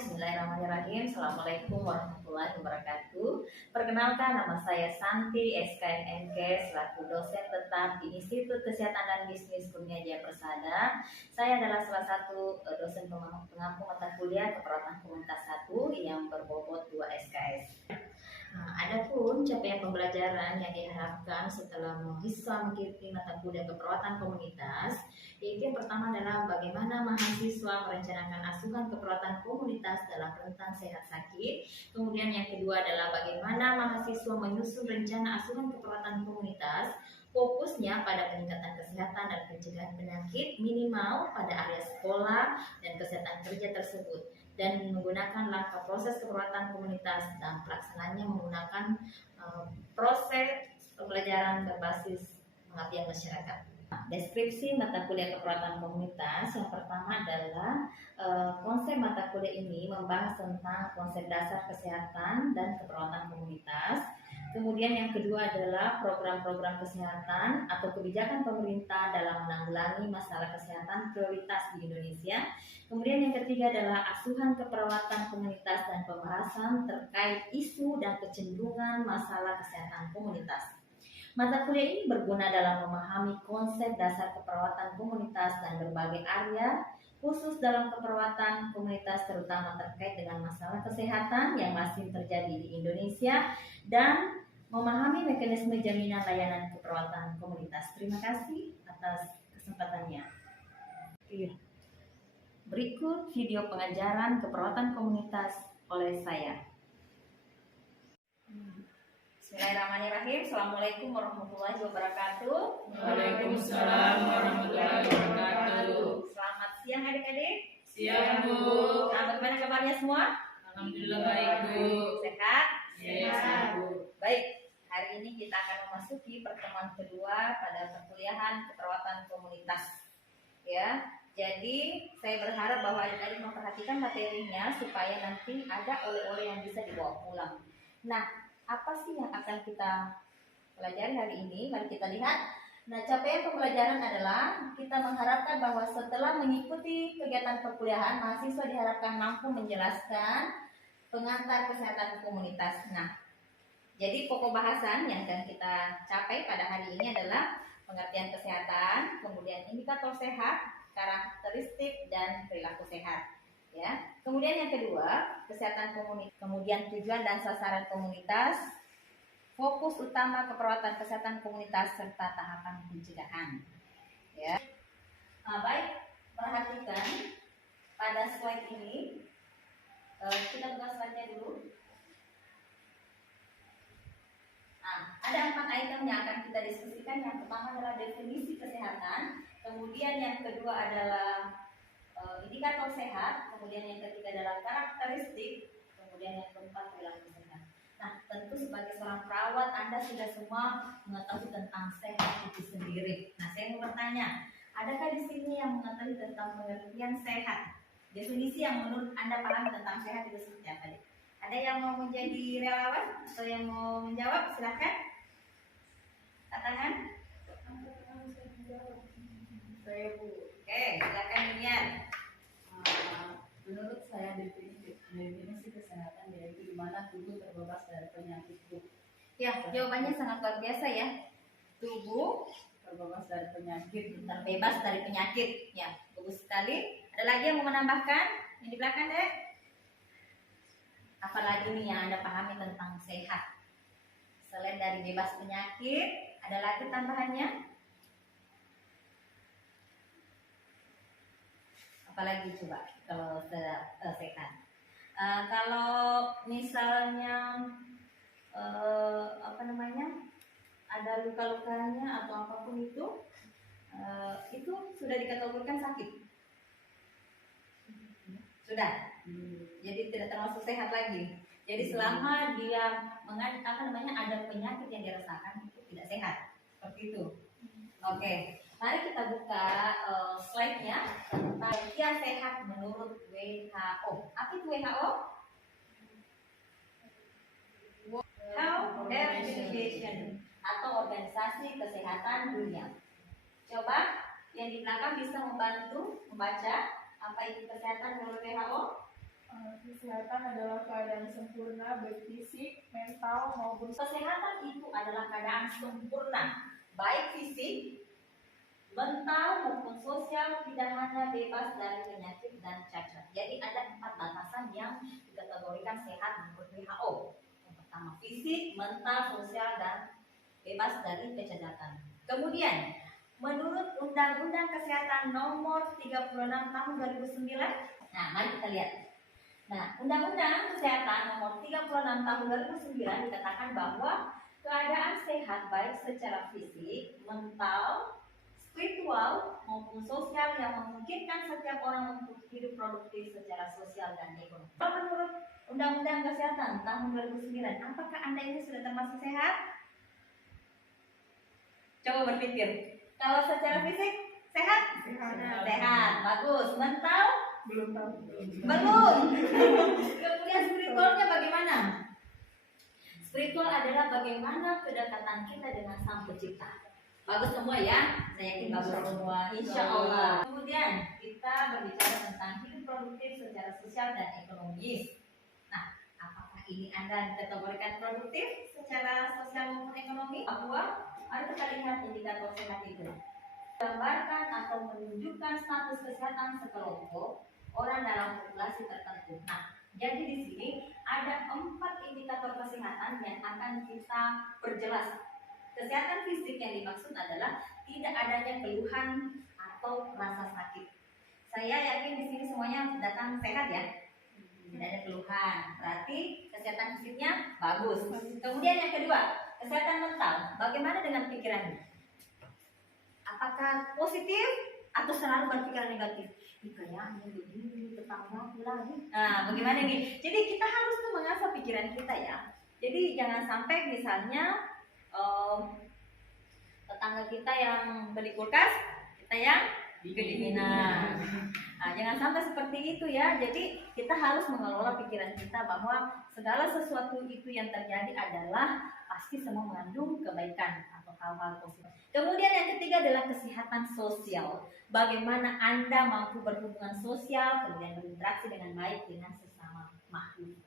Bismillahirrahmanirrahim. Assalamualaikum warahmatullahi wabarakatuh. Perkenalkan, nama saya Santi SKMMK selaku dosen tetap di Institut Kesehatan dan Bisnis Kurnia Jaya Persada. Saya adalah salah satu dosen pengampu mata kuliah keperawatan komunitas 1 yang berbobot 2 SKS. Adapun capaian pembelajaran yang diharapkan setelah mahasiswa mengikuti mata kuliah keperawatan komunitas, yaitu yang pertama adalah bagaimana mahasiswa merencanakan asuhan keperawatan komunitas dalam rentan sehat sakit. Kemudian yang kedua adalah bagaimana mahasiswa menyusun rencana asuhan keperawatan komunitas, fokusnya pada peningkatan kesehatan dan pencegahan penyakit minimal pada area sekolah dan kesehatan kerja tersebut, dan menggunakan langkah proses keperawatan komunitas dan pelaksanaannya menggunakan proses pembelajaran berbasis pengabdian masyarakat. Deskripsi mata kuliah keperawatan komunitas yang pertama adalah konsep mata kuliah ini membahas tentang konsep dasar kesehatan dan keperawatan komunitas. Kemudian yang kedua adalah program-program kesehatan atau kebijakan pemerintah dalam menanggulangi masalah kesehatan prioritas di Indonesia. Kemudian yang ketiga adalah asuhan keperawatan komunitas dan pembahasan terkait isu dan kecenderungan masalah kesehatan komunitas. Mata kuliah ini berguna dalam memahami konsep dasar keperawatan komunitas dan berbagai area khusus dalam keperawatan komunitas, terutama terkait dengan masalah kesehatan yang masih terjadi di Indonesia dan memahami mekanisme jaminan layanan keperawatan komunitas. Terima kasih atas kesempatannya. Berikut video pengajaran keperawatan komunitas oleh saya. Bismillahirrahmanirrahim. Assalamualaikum warahmatullahi wabarakatuh. Waalaikumsalam warahmatullahi wabarakatuh. Selamat siang adik-adik. Siang, Bu. Bagaimana kabarnya semua? Alhamdulillah baik, Bu. Sehat? Sehat, Bu. Baik, hari ini kita akan memasuki pertemuan kedua pada perkuliahan keperawatan komunitas. Ya, jadi saya berharap bahwa adik-adik memperhatikan materinya supaya nanti ada oleh-oleh yang bisa dibawa pulang. Nah, apa sih yang akan kita pelajari hari ini? Mari kita lihat. Nah, capaian pembelajaran adalah kita mengharapkan bahwa setelah mengikuti kegiatan perkuliahan, mahasiswa diharapkan mampu menjelaskan pengantar kesehatan komunitas. Nah, jadi pokok bahasan yang akan kita capai pada hari ini adalah pengertian kesehatan, kemudian indikator sehat, karakteristik dan perilaku sehat. Ya. Kemudian yang kedua, kesehatan komunitas, kemudian tujuan dan sasaran komunitas, fokus utama keperawatan kesehatan komunitas serta tahapan pencegahan. Ya. Baik, perhatikan pada slide ini. Kita buka slide-nya dulu. Ada 4 item yang akan kita diskusikan. Yang pertama adalah definisi kesehatan, kemudian yang kedua adalah indikator sehat, kemudian yang ketiga adalah karakteristik, kemudian yang keempat perilaku sehat. Nah, tentu sebagai seorang perawat Anda sudah semua mengetahui tentang sehat itu sendiri. Nah, saya mau bertanya, adakah di sini yang mengetahui tentang pengertian sehat? Definisi yang menurut Anda paham tentang sehat itu seperti apa? Ada yang mau menjadi relawan atau yang mau menjawab? Silakan. Katakan. Saya, Bu. Oke, silakan Minian. Menurut saya definisi kesehatan yaitu di mana tubuh terbebas dari penyakit, Bu. Ya, jawabannya sangat luar biasa ya. Tubuh Terbebas dari penyakit. terbebas dari penyakit. Ya, bagus sekali. Ada lagi yang mau menambahkan? Yang di belakang, Dek? Apalagi nih yang Anda pahami tentang sehat? Selain dari bebas penyakit, ada lagi tambahannya? Apalagi coba kalau sehat? Kalau misalnya ada luka-lukanya atau apapun itu sudah dikategorikan sakit. Sudah. Jadi tidak termasuk sehat lagi. Jadi selama dia ada penyakit yang dirasakan itu tidak sehat. Seperti itu. Oke. Mari kita buka slide-nya tentang usia sehat menurut WHO. Apa itu WHO? Health Organization atau Organisasi Kesehatan Dunia. Coba yang di belakang bisa membantu membaca apa itu kesehatan menurut WHO? Kesehatan adalah keadaan sempurna baik fisik, mental maupun Kesehatan itu adalah keadaan sempurna, baik fisik, mental maupun sosial, tidak hanya bebas dari penyakit dan cacat. Jadi ada 4 batasan yang dikategorikan sehat menurut WHO. Yang pertama fisik, mental, sosial, dan bebas dari kecacatan. Kemudian, menurut Undang-Undang Kesehatan Nomor 36 Tahun 2009, nah mari kita lihat. Nah, Undang-Undang Kesehatan Nomor 36 Tahun 2009 dikatakan bahwa keadaan sehat baik secara fisik, mental, spiritual maupun sosial yang memungkinkan setiap orang untuk hidup produktif secara sosial dan ekonomi. Menurut Undang-Undang Kesehatan tahun 2009, apakah Anda ini sudah termasuk sehat? Coba berpikir. Kalau secara fisik sehat? Sehat, bagus. Mental? belum tahu. Belum. Kemudian spiritualnya bagaimana? Spiritual adalah bagaimana kedekatan kita dengan Sang Pencipta. Bagus semua ya? Saya yakin bagus semua. Insya Allah. Kemudian kita berbicara tentang hidup produktif secara sosial dan ekonomis. Nah, apakah ini Anda dikategorikan produktif secara sosial maupun ekonomi? Bahwa mari kita lihat indikator sehat itu. Gambarkan atau menunjukkan status kesehatan sekelompok orang dalam populasi tertentu. Nah, jadi di sini ada 4 indikator kesehatan yang akan kita perjelas. Kesehatan fisik yang dimaksud adalah tidak adanya keluhan atau rasa sakit. Saya yakin di sini semuanya datang sehat ya. Tidak ada keluhan, berarti kesehatan fisiknya bagus. Kemudian yang kedua, kesehatan mental. Bagaimana dengan pikirannya? Apakah positif atau selalu berpikiran negatif? Kayaknya begini, tetangga lagi. Nah, bagaimana nih? Jadi kita harus tuh mengasah pikiran kita ya. Jadi jangan sampai misalnya tetangga kita yang beli kulkas, kita yang kedinginan. Nah, jangan sampai seperti itu ya. Jadi kita harus mengelola pikiran kita bahwa segala sesuatu itu yang terjadi adalah pasti semua mengandung kebaikan atau hal-hal positif. Kemudian yang ketiga adalah kesehatan sosial. Bagaimana Anda mampu berhubungan sosial, kemudian berinteraksi dengan baik dengan sesama makhluk.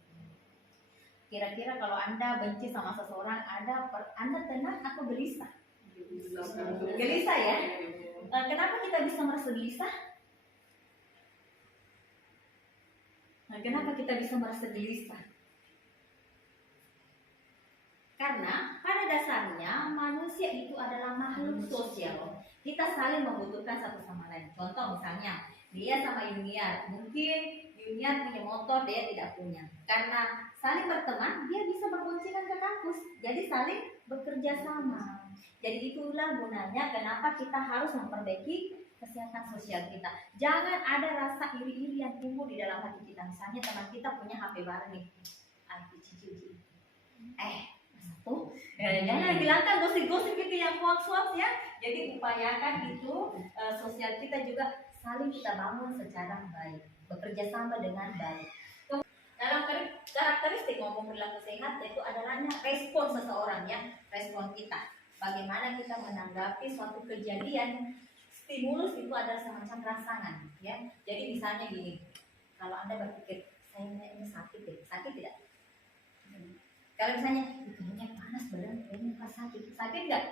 Kira-kira kalau Anda benci sama seseorang, Anda tenang atau gelisah? Gelisah ya? Kenapa kita bisa merasa gelisah? Kenapa kita bisa merasa gelisah? Karena pada dasarnya manusia itu adalah makhluk sosial. Kita saling membutuhkan satu sama lain. Contoh misalnya, dia sama Yuniar. Mungkin Yuniar punya motor, dia tidak punya. Karena saling berteman, dia bisa berboncengan ke kampus. Jadi saling bekerja sama. Jadi itulah gunanya kenapa kita harus memperbaiki kesehatan sosial kita. Jangan ada rasa iri-iri yang timbul di dalam hati kita. Misalnya teman kita punya HP baru nih. Jangan hilangkan gosip-gosip itu yang hoax-hoax ya. Jadi upayakan itu sosial kita juga saling kita bangun secara baik, bekerja sama dengan baik. Dalam karakteristik maupun perilaku sehat itu adalah respon seseorang ya, respon kita. Bagaimana kita menanggapi suatu kejadian, stimulus itu adalah semacam rangsangan ya. Jadi misalnya gini, kalau Anda berpikir saya ini sakit deh, sakit tidak? Kalau misalnya kayaknya panas badan, kayaknya sakit nggak?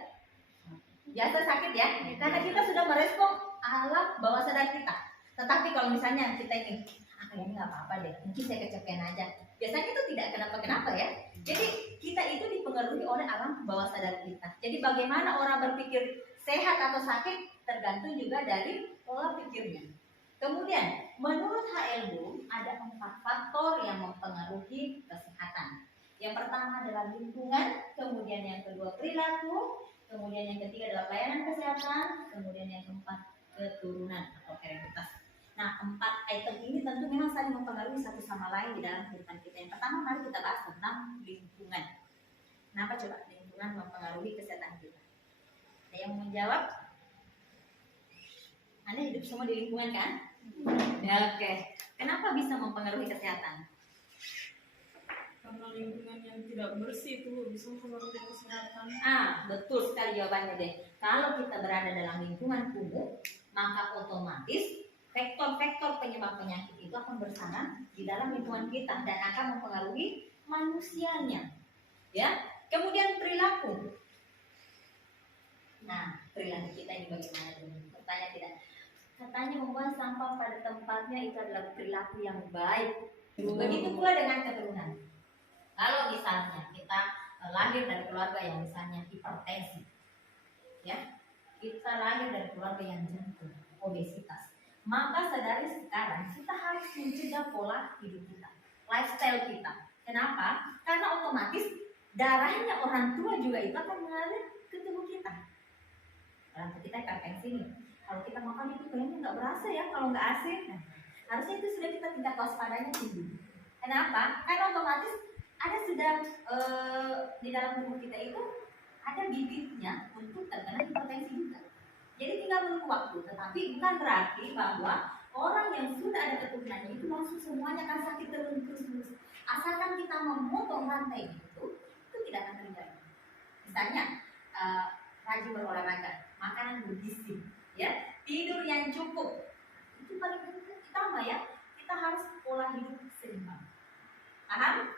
Biasa sakit ya, karena kita sudah merespon alam bawah sadar kita. Tetapi kalau misalnya kita ini, kayaknya nggak apa-apa deh, mungkin saya kecapean aja. Biasanya itu tidak kenapa-kenapa ya. Jadi kita itu dipengaruhi oleh alam bawah sadar kita. Jadi bagaimana orang berpikir sehat atau sakit tergantung juga dari pola pikirnya. Kemudian menurut HL Bloom ada 4 faktor yang mempengaruhi kesehatan. Yang pertama adalah lingkungan, kemudian yang kedua perilaku, kemudian yang ketiga adalah pelayanan kesehatan, kemudian yang keempat keturunan atau hereditas. Nah, 4 item ini tentu memang saling mempengaruhi satu sama lain di dalam kehidupan kita. Yang pertama mari kita bahas tentang lingkungan. Kenapa coba lingkungan mempengaruhi kesehatan kita? Ada yang mau menjawab? Anda hidup semua di lingkungan kan? Ya, oke. Kenapa bisa mempengaruhi kesehatan? Karena lingkungan yang tidak bersih itu bisa mempengaruhi kesehatan. Betul sekali jawabannya deh. Kalau kita berada dalam lingkungan kumuh, maka otomatis faktor-faktor penyebab penyakit itu akan bersarang di dalam lingkungan kita dan akan mempengaruhi manusianya. Ya, kemudian perilaku. Nah, perilaku kita ini bagaimana teman? Bertanya tidak? Katanya membuang sampah pada tempatnya itu adalah perilaku yang baik. Begitu pula dengan keturunan. Kalau misalnya kita lahir dari keluarga yang misalnya hipertensi, ya, kita lahir dari keluarga yang jantung, obesitas, maka sadari sekarang kita harus mencegah pola hidup kita, lifestyle kita. Kenapa? Karena otomatis darahnya orang tua juga itu akan mengalir ke tubuh kita. Orang tua kita hipertensi nih, kalau kita makan itu kayaknya nggak berasa ya kalau nggak asin. Nah, harusnya itu sudah kita tingkat waspadanya tinggi. Kenapa? Karena otomatis ada sudah di dalam tubuh kita itu ada bibitnya untuk terkena hipertensi juga. Jadi tinggal menunggu waktu, tetapi bukan berarti bahwa orang yang sudah ada keturunannya itu langsung semuanya akan sakit terus. Asalkan kita memotong rantai itu tidak akan terjadi. Misalnya rajin berolahraga, makanan bergizi, ya, tidur yang cukup, itu paling utama ya. Kita harus pola hidup seimbang. Paham?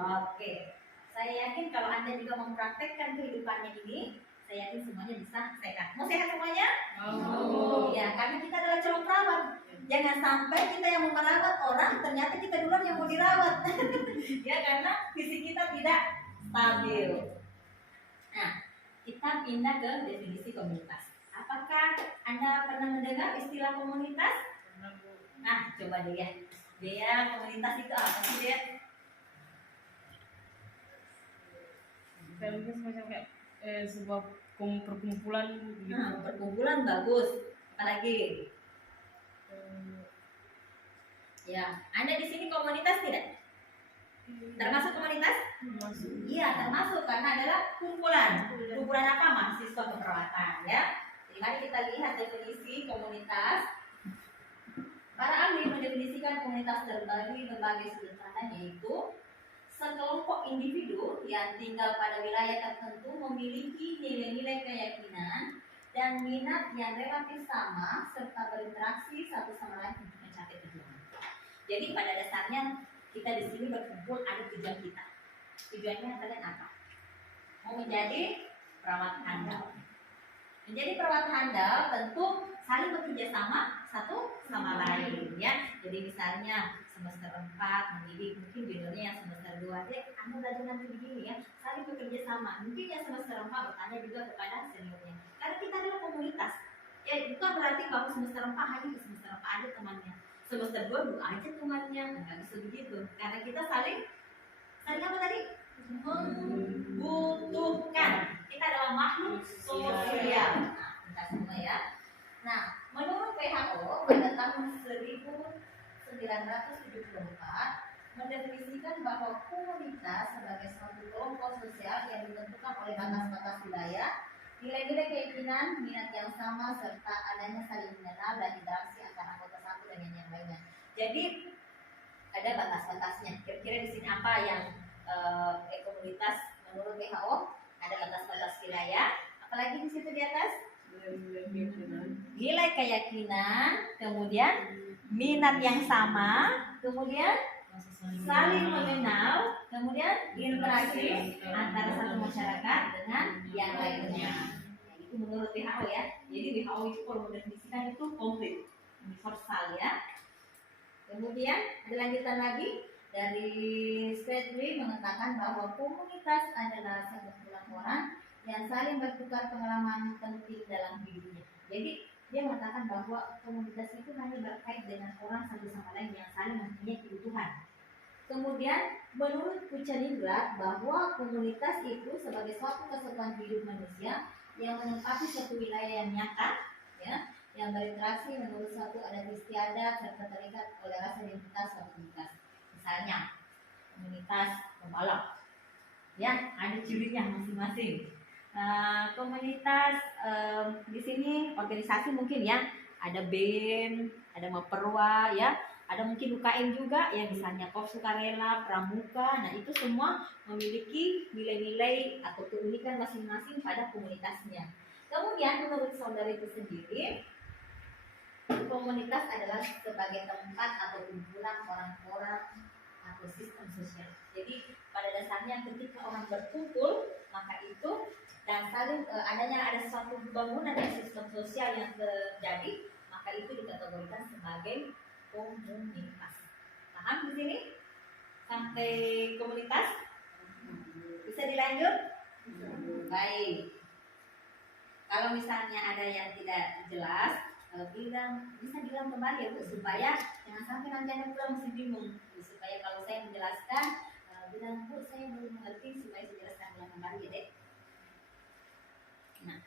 Oke. Saya yakin kalau Anda juga mempraktekkan kehidupannya ini, saya yakin semuanya bisa sehat. Mau sehat semuanya? Ya, karena kita adalah calon perawat. Jangan sampai kita yang mau merawat orang, ternyata kita duluan yang mau dirawat. Ya, karena fisik kita tidak stabil. Nah, kita pindah ke definisi komunitas. Apakah Anda pernah mendengar istilah komunitas? Nah, coba deh ya. Dia komunitas itu apa sih dia? Mungkin semacam kayak sebuah perkumpulan gitu. Nah, perkumpulan bagus. Apalagi? Ya, Anda di sini komunitas tidak? Termasuk komunitas? Masuk. Iya, termasuk karena adalah kumpulan. Kumpulan apa? Mahasiswa keperawatan, ya. Jadi mari kita lihat definisi komunitas. Para ahli mendefinisikan komunitas dari berbagai sudut pandang, yaitu sekelompok individu yang tinggal pada wilayah tertentu memiliki nilai-nilai keyakinan dan minat yang relatif sama serta berinteraksi satu sama lain untuk mencapai tujuan. Jadi pada dasarnya kita di sini berkumpul ada tujuan kita. Tujuannya kalian apa? Mau menjadi perawat handal. Menjadi perawat handal tentu saling bekerja sama satu sama lain, ya. Jadi misalnya semester 4 mendidik, mungkin juniornya yang semester 2, Anda belajar nanti begini ya, saling bekerja sama. Mungkin yang semester 4 bertanya juga kepada seniornya. Karena kita adalah komunitas. Ya, bukan berarti bahwa semester 4 hanya di semester 4 ada temannya. Semester 2 aja temannya, enggak bisa begitu. Karena kita saling apa tadi? Membutuhkan. Kita adalah makhluk sosial. Nah, kita semua ya. Nah, menurut WHO pada tahun 1974 mendefinisikan bahwa komunitas sebagai suatu kelompok sosial yang ditentukan oleh batas-batas wilayah, nilai-nilai keyakinan, minat yang sama, serta adanya saling mengenal dan interaksi antara anggota satu dengan yang lainnya. Jadi ada batas-batasnya. Kira-kira di sini apa yang komunitas menurut WHO? Ada batas-batas wilayah. Apalagi di situ di atas? Nilai keyakinan, kemudian minat yang sama, kemudian saling mengenal, kemudian interaksi antara satu masyarakat dengan yang lainnya. Itu menurut WHO ya. Jadi WHO itu kalau mendefinisikan itu komplit, universal ya. Kemudian ada lanjutan lagi dari Stedley mengatakan bahwa komunitas adalah sekumpulan orang yang saling bertukar pengalaman penting dalam hidupnya. Jadi dia mengatakan bahwa komunitas itu hanya berkait dengan orang satu sama lain yang saling mempunyai kebutuhan. Kemudian menurut Kucheringrat bahwa komunitas itu sebagai suatu kesatuan hidup manusia yang menempati suatu wilayah yang nyata, ya, yang berinteraksi menurut suatu adat istiadat serta terikat oleh rasa identitas suatu komunitas. Misalnya komunitas pembalap, ya, ada cirinya masing-masing. Komunitas di sini organisasi mungkin ya, ada BEM, ada Maperwa ya, ada mungkin UKM juga ya, misalnya Korps Sukarela, Pramuka. Nah, itu semua memiliki nilai-nilai atau keunikan masing-masing pada komunitasnya. Kemudian menurut saudara itu sendiri, Komunitas adalah sebagai tempat atau kumpulan orang-orang atau sistem sosial. Jadi pada dasarnya ketika orang berkumpul, maka itu dan saling adanya ada suatu bangunan dan sistem sosial yang terjadi, maka itu dikategorikan sebagai komunitas. Paham di sini? Sampai komunitas? Bisa dilanjut? Baik. Kalau misalnya ada yang tidak jelas, bisa bilang kembali ya Bu, supaya jangan sampai nanti Anda pulang masih bingung. Supaya kalau saya menjelaskan, bilang Bu saya belum mengerti, supaya saya jelaskan ulang kembali ya Dek. Nah,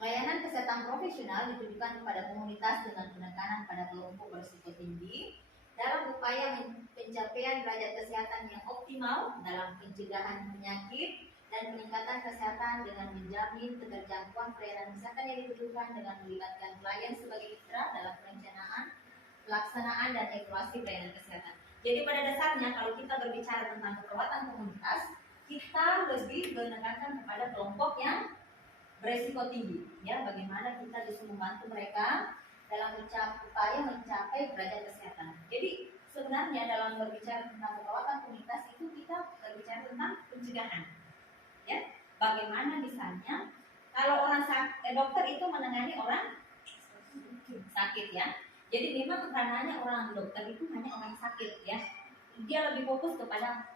layanan kesehatan profesional ditujukan kepada komunitas dengan penekanan pada kelompok berisiko tinggi dalam upaya pencapaian derajat kesehatan yang optimal dalam pencegahan penyakit dan peningkatan kesehatan dengan menjamin keterjangkauan pelayanan kesehatan yang dibutuhkan dengan melibatkan klien sebagai mitra dalam perencanaan, pelaksanaan dan evaluasi pelayanan kesehatan. Jadi pada dasarnya kalau kita berbicara tentang keperawatan komunitas, kita lebih menekankan kepada kelompok yang beresiko tinggi, ya, bagaimana kita bisa membantu mereka dalam upaya mencapai derajat kesehatan. Jadi sebenarnya dalam berbicara tentang keperawatan komunitas itu kita berbicara tentang pencegahan, ya. Bagaimana misalnya kalau orang dokter itu menangani orang sakit, ya. Jadi memang ranahnya orang dokter itu hanya orang sakit, ya. Dia lebih fokus kepada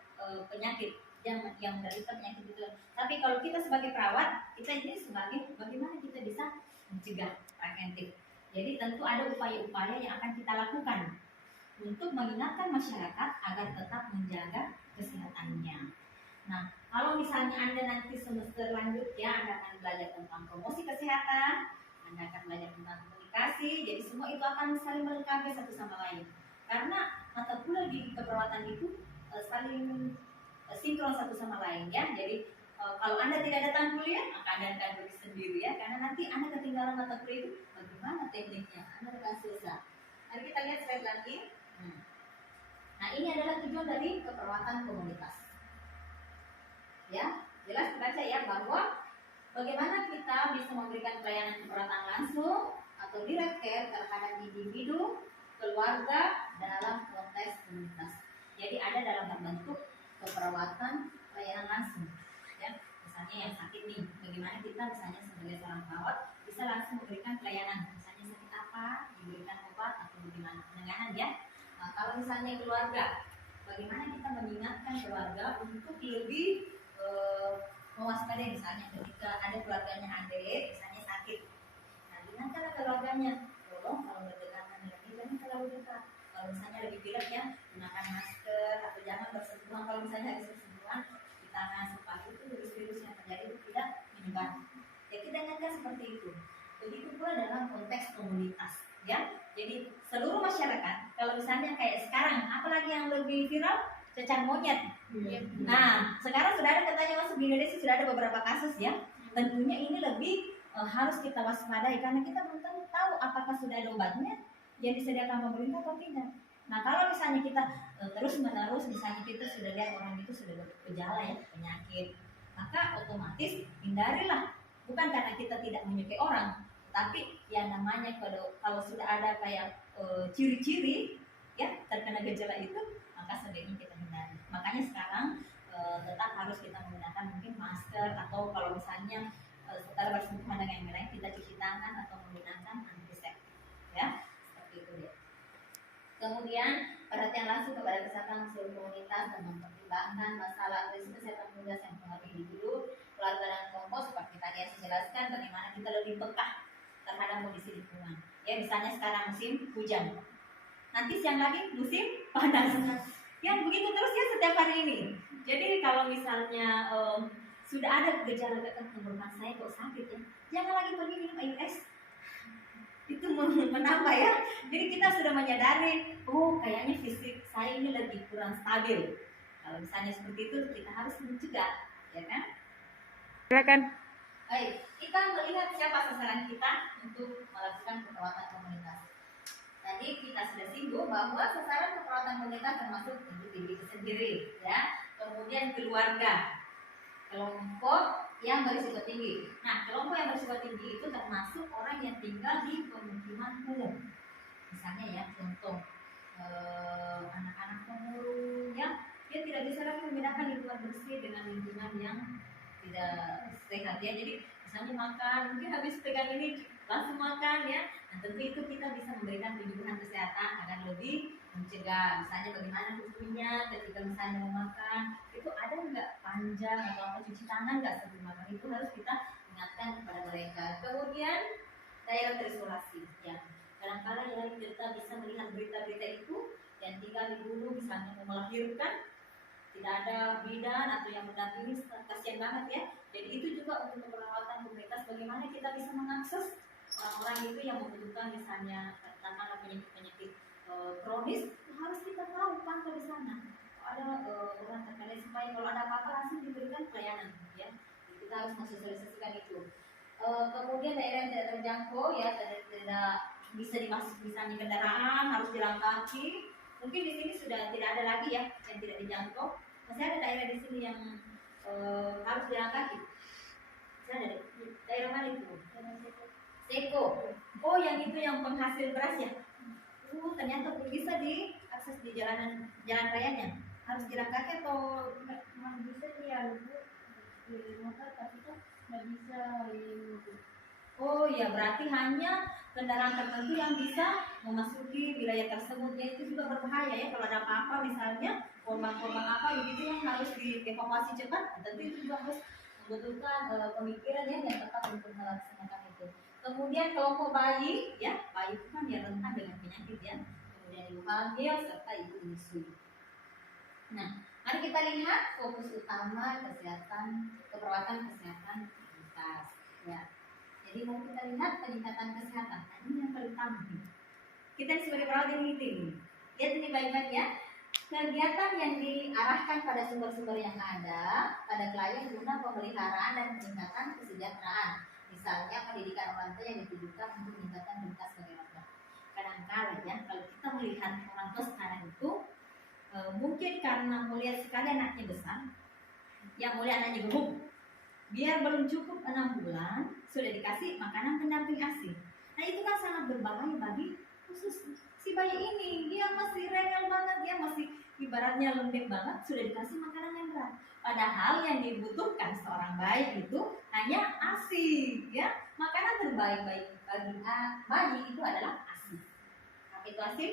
penyakit yang menderita penyakit itu. Tapi kalau kita sebagai perawat, kita ini sebagai bagaimana kita bisa mencegah, preventif. Jadi tentu ada upaya-upaya yang akan kita lakukan untuk mengingatkan masyarakat agar tetap menjaga kesehatannya. Nah, kalau misalnya Anda nanti semester lanjut, ya, Anda akan belajar tentang promosi kesehatan, Anda akan belajar tentang komunikasi, jadi semua itu akan saling melengkapi satu sama lain. Karena mata kuliah di keperawatan itu saling sinkron satu sama lain, ya. Jadi kalau Anda tidak datang kuliah, maka Anda akan pergi sendiri, ya. Karena nanti Anda ketinggalan mata kuliah itu, bagaimana tekniknya? Anda akan susah. Mari kita lihat slide lagi. Nah, ini adalah tujuan dari keperawatan komunitas. Ya, jelas dibaca ya bahwa bagaimana kita bisa memberikan pelayanan keperawatan langsung atau direct care terhadap individu, keluarga dalam konteks komunitas. Jadi ada dalam bentuk keperawatan pelayanan langsung, ya. Misalnya yang sakit nih, bagaimana kita misalnya sebagai seorang perawat bisa langsung memberikan pelayanan, misalnya sakit apa, diberikan obat atau bagaimana penanganan, ya. Nah, kalau misalnya keluarga, bagaimana kita mengingatkan keluarga untuk lebih mewaspadai, misalnya ketika ada keluarganya adik misalnya sakit, nah ingatkanlah keluarganya, tolong kalau berdekatan dengan kita jangan terlalu dekat. Kalau misalnya lebih pilek, ya, gunakan masker atau jangan bersentuhan. Kalau misalnya habis bersentuhan di tangan supaya itu virus-virus yang terjadi itu tidak menyebar. Ya, kita ingatkan seperti itu. Begitu pula dalam konteks komunitas, ya. Jadi seluruh masyarakat, kalau misalnya kayak sekarang, apalagi yang lebih viral, cacar monyet. Nah, sekarang sudah ada katanya masuk di Indonesia, sudah ada beberapa kasus, ya. Tentunya ini lebih harus kita waspadai karena kita belum tahu apakah sudah ada obatnya yang disediakan pemerintah atau tidak. Nah, kalau misalnya kita terus menerus, misalnya kita sudah lihat orang itu sudah bergejala, ya, penyakit, maka otomatis hindarilah. Bukan karena kita tidak menyukai orang, tapi ya namanya kalau sudah ada kayak ciri-ciri, ya, terkena gejala itu, maka sebaiknya kita hindari. Makanya sekarang tetap harus kita menggunakan mungkin masker, atau kalau misalnya setelah bersentuhan dengan yang lain kita cuci tangan atau menggunakan antiseptik, ya, seperti itu, ya. Kemudian perhatian langsung kepada kesehatan seluruh komunitas dan mempertimbangkan masalah risiko kesehatan komunitas yang mempengaruhi individu, keluarga dan kelompok, seperti tadi yang saya jelaskan, bagaimana kita lebih peka terhadap kondisi lingkungan. Ya, misalnya sekarang musim hujan, nanti siang lagi musim panas. Yang begitu terus, ya, setiap hari ini. Jadi kalau misalnya sudah ada gejala tenggorokan saya kok sakit, ya, jangan lagi pergi minum air es. Itu menambah, ya. Jadi kita sudah menyadari, oh kayaknya fisik saya ini lebih kurang stabil. Kalau misalnya seperti itu, kita harus mencegah, ya kan? Silakan. Baik, kita melihat siapa sasaran kita untuk melakukan keperawatan komunitas. Tadi kita sudah singgung bahwa sasaran keperawatan komunitas termasuk individu sendiri, ya. Kemudian keluarga, kelompok yang berisiko tinggi. Nah, kelompok yang berisiko tinggi itu termasuk orang yang tinggal di pemukiman umum. Misalnya ya, contoh anak-anak pemulung ya, dia tidak bisa lagi membedakan lingkungan bersih dengan lingkungan yang tidak sehat ya. Jadi misalnya makan, mungkin habis pegang ini langsung makan ya. Nah, tentu itu kita bisa memberikan penyuluhan kesehatan agar lebih mencegah. Misalnya bagaimana hukumnya ketika misalnya mau makan, itu ada nggak panjang atau apa, cuci tangan nggak sebelum makan, itu harus kita ingatkan kepada mereka. Kemudian daerah terisolasi ya, kadang-kadang ya kita bisa melihat berita-berita itu yang tinggal di gunung misalnya mau melahirkan, tidak ada bidan atau yang mendampingi, kasihan banget ya. Jadi itu juga untuk perawatan komunitas, bagaimana kita bisa mengakses orang-orang itu yang membutuhkan misalnya katakanlah penyakit-penyakit kronis, harus kita tahu pantau di sana. Kalau ada orang terkena, supaya kalau ada apa-apa langsung diberikan pelayanan ya. Jadi kita harus mensosialisasikan itu. Kemudian daerah yang tidak terjangkau ya, tidak bisa dimasuk misalnya kendaraan, harus jalan kaki. Mungkin di sini sudah tidak ada lagi ya yang tidak dijangkau. Masih ada daerah di sini yang harus jalan kaki. Masih ada daerah mana itu? Seko. Oh, yang itu yang penghasil beras ya. Ternyata bisa diakses di jalan rayanya. Harus jalan kaki atau bisa dia motor, tapi kan nggak bisa. oh ya, berarti hanya kendaraan tertentu yang bisa memasuki wilayah tersebut. Ya, itu juga berbahaya ya kalau ada apa-apa misalnya korban-korban apa begitu yang harus dievakuasi cepat. Tentu itu juga harus membutuhkan pemikiran ya yang tepat untuk melaksanakan itu. Kemudian kelompok bayi ya, bayi itu kan yang rentan dengan penyakit ya. Kemudian ibu hamil serta ibu menyusui. Nah, mari kita lihat fokus utama keperawatan kesehatan imunitas ya. Jadi mau kita lihat peningkatan kesehatan. Nah, ini yang paling utama. Kita sebagai perawat ini lihat ini baik-baik ya. Kegiatan yang diarahkan pada sumber-sumber yang ada pada klien guna pemeliharaan dan peningkatan kesejahteraan. Misalnya pendidikan orang tua yang ditujukan untuk meningkatkan imunitas sebagai warga. Kadang-kadang ya, kalau kita melihat orang tua sekarang itu mungkin karena melihat sekali anaknya besar, yang melihat anaknya gemuk, biar belum cukup 6 bulan sudah dikasih makanan pendamping ASI. Nah, itu kan sangat berbahaya bagi khusus si bayi ini. Dia masih rengel banget, dia masih ibaratnya lembek banget, sudah dikasih makanan yang berat. Padahal yang dibutuhkan seorang bayi itu hanya ASI ya. Makanan terbaik bagi bayi itu adalah ASI. Apa itu ASI?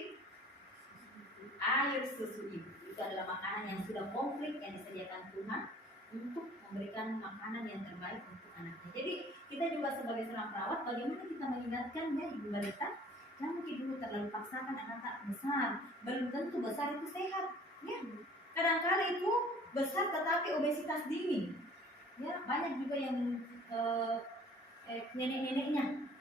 Air susu ibu. Itu adalah makanan yang sudah komplit yang disediakan Tuhan untuk memberikan makanan yang terbaik untuk anaknya. Jadi kita juga sebagai seorang perawat, bagaimana kita mengingatkan ya ibu balita, jangan dulu terlalu paksakan anak tak besar. Belum tentu besar itu sehat. Ya, kadang-kadang itu besar tetapi obesitas dini. Ya, banyak juga yang nenek-neneknya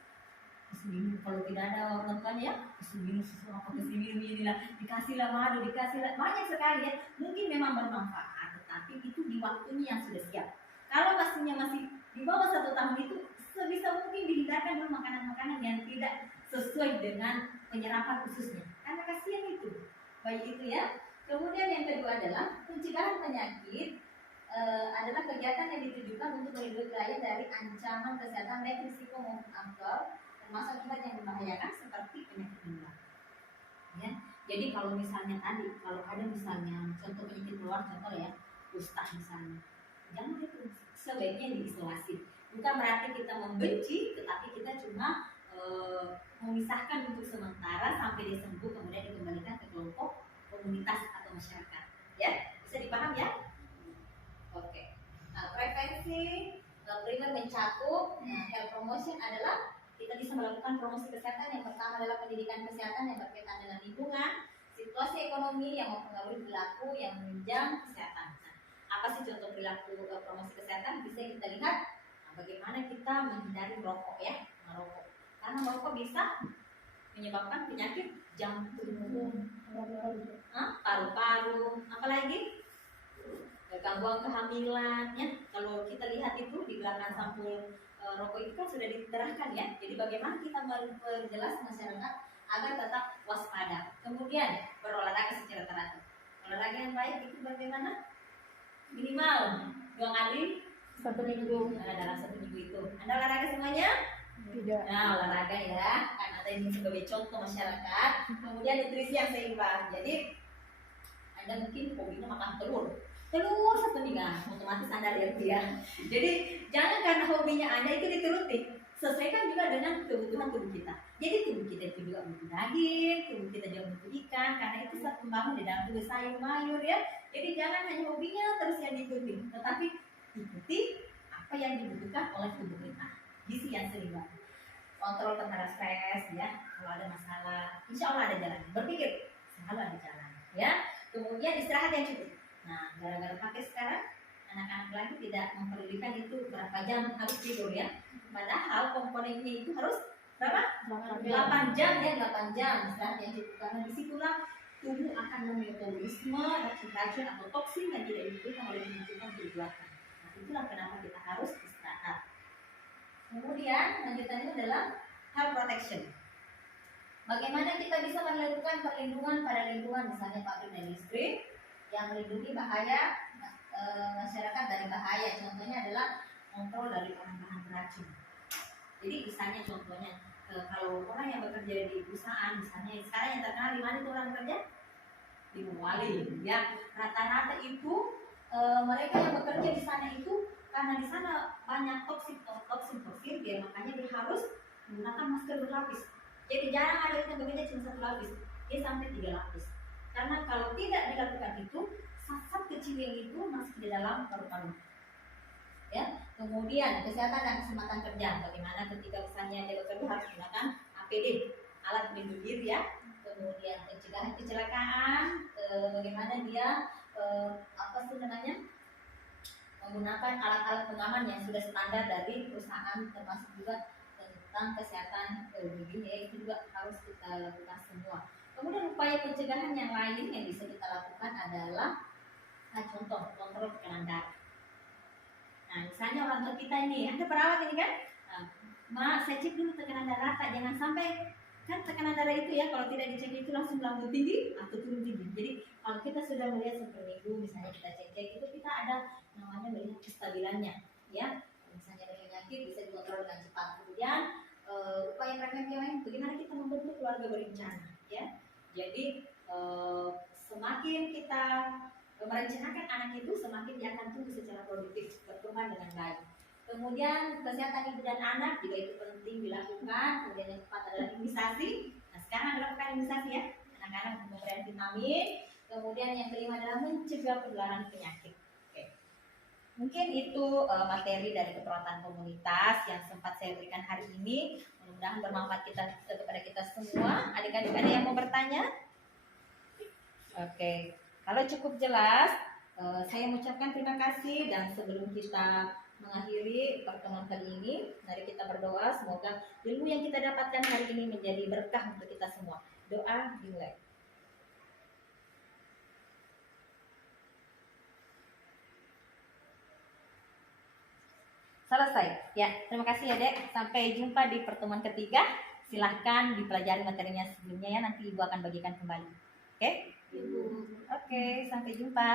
minum, kalau tidak ada orang tuanya ya minum susu apa, minum inilah, dikasihlah madu, dikasihlah banyak sekali ya. Mungkin memang bermanfaat, tetapi itu di waktunya yang sudah siap. Kalau masih di bawah 1 tahun itu sebisa mungkin dihindarkan dulu makanan-makanan yang tidak sesuai dengan penyerapan khususnya, karena kasihan itu bayi itu ya. Kemudian yang kedua adalah pencegahan penyakit. Adalah kegiatan yang ditujukan untuk melindungi klien dari ancaman kesehatan baik risiko maupun aktual, termasuk akibat yang membahayakan seperti penyakit menular. Ya, jadi kalau misalnya tadi, kalau ada misalnya contoh penyakit menular, contoh ya, kusta misalnya, jangan itu, sebaiknya diisolasi. Bukan berarti kita membenci, tetapi kita cuma memisahkan untuk sementara sampai dia sembuh, kemudian dikembalikan ke kelompok komunitas atau masyarakat. Ya, bisa dipaham ya? Oke. Nah, prevensi primer mencakup health promotion adalah kita bisa melakukan promosi kesehatan. Yang pertama adalah pendidikan kesehatan yang berkaitan dengan lingkungan, situasi ekonomi yang mempengaruhi perilaku yang menunjang kesehatan. Nah, apa sih contoh perilaku promosi kesehatan? Bisa kita lihat bagaimana kita menghindari merokok ya, merokok. Karena merokok bisa menyebabkan penyakit jantung, paru-paru, apalagi gangguan kehamilan ya. Kalau kita lihat itu di belakang sampul rokok itu kan sudah diterahkan ya. Jadi bagaimana kita memperjelas masyarakat agar tetap waspada. Kemudian berolahraga secara teratur. Olahraga yang baik itu bagaimana? Minimal 2 kali 1 minggu. Nah, dalam 1 minggu itu. Anda olahraga semuanya? Tidak. Nah, olahraga ya, karena ada ini sebagai contoh masyarakat. Kemudian nutrisi yang seimbang. Jadi Anda mungkin hobinya makan telur 1 minggu, otomatis Anda alergi ya. Jadi jangan karena hobinya Anda itu dituruti, sesuaikan juga dengan kebutuhan tubuh kita. Jadi tubuh kita itu juga butuh daging, tubuh kita juga butuh ikan, karena itu saat pembangun di dalam tubuh sayur mayur ya. Jadi jangan hanya hobinya terus yang diikuti, tetapi ikuti apa yang dibutuhkan oleh tubuh kita. Gizi yang seimbang. Kontrol terhadap stres ya. Kalau ada masalah, insya Allah ada jalan. Berpikir selalu ada jalan ya. Kemudian istirahat yang cukup. Nah, gara-gara pakai sekarang anak-anak lagi tidak memperdulikan itu berapa jam harus tidur ya. Padahal komponennya itu harus berapa? 8 jam ya, 8 jam istirahat yang cukup. Karena disitulah tubuh akan memetabolisme racun-racun atau toksin yang tidak dibutuhkan oleh tubuh kita dikeluarkan. Nah, itulah kenapa kita harus istirahat. Kemudian lanjutannya adalah health protection. Bagaimana kita bisa melakukan perlindungan pada lingkungan, misalnya pabrik dan listrik yang melindungi bahaya masyarakat dari bahaya. Contohnya adalah kontrol dari bahan-bahan beracun. Jadi misalnya contohnya kalau orang yang bekerja di perusahaan, misalnya sekarang yang terkenal di mana itu orang bekerja? Di Morowali. Ya, rata-rata itu mereka yang bekerja di sana itu karena di sana banyak toksin, ya makanya dia harus menggunakan masker berlapis. Jadi jarang ada yang bekerja cuma 1 lapis, dia sampai 3 lapis. Karena kalau tidak dilakukan itu, sasat kecil yang itu masuk di dalam paru-paru. Ya, kemudian kesehatan dan keselamatan kerja. Bagaimana ketika misalnya dia bekerja harus menggunakan APD, alat pelindung diri ya. Kemudian pencegahan kecelakaan, bagaimana dia menggunakan alat-alat pengaman yang sudah standar dari perusahaan, termasuk juga tentang kesehatan gigi ya, itu juga harus kita lakukan semua. Kemudian upaya pencegahan yang lain yang bisa kita lakukan adalah contoh kontrol tekanan darah. Nah, misalnya orang tua kita ini, Anda perawat ini kan, Mak, saya cek dulu tekanan darah, jangan sampai kan tekanan darah itu ya kalau tidak dicek itu langsung melambung tinggi atau turun tinggi. Jadi kalau kita sudah melihat 1 minggu, misalnya kita cek itu kita ada namanya melihat kestabilannya, ya. Misalnya ada penyakit bisa dikontrol dengan cepat. Kemudian upaya preventif lain, bagaimana kita membentuk keluarga berencana, ya. Jadi semakin kita merencanakan anak itu, semakin dia akan tumbuh secara produktif, berkembang dengan baik. Kemudian kesehatan ibu dan anak juga itu penting dilakukan. Kemudian yang keempat adalah imunisasi. Nah, sekarang dilakukan imunisasi ya, anak-anak untuk memberikan vitamin. Kemudian yang kelima adalah mencegah penularan penyakit. Oke. Mungkin itu materi dari keperawatan komunitas yang sempat saya berikan hari ini. Mudah-mudahan bermanfaat kepada kita semua. Adik-adik ada yang mau bertanya? Oke. Kalau cukup jelas, saya mengucapkan terima kasih, dan sebelum kita mengakhiri pertemuan kali ini, mari kita berdoa semoga ilmu yang kita dapatkan hari ini menjadi berkah untuk kita semua. Doa dimulai. Selesai. Ya, terima kasih ya Dek. Sampai jumpa di pertemuan ketiga. Silahkan dipelajari materinya sebelumnya ya, nanti Ibu akan bagikan kembali. Oke? Oke, sampai jumpa.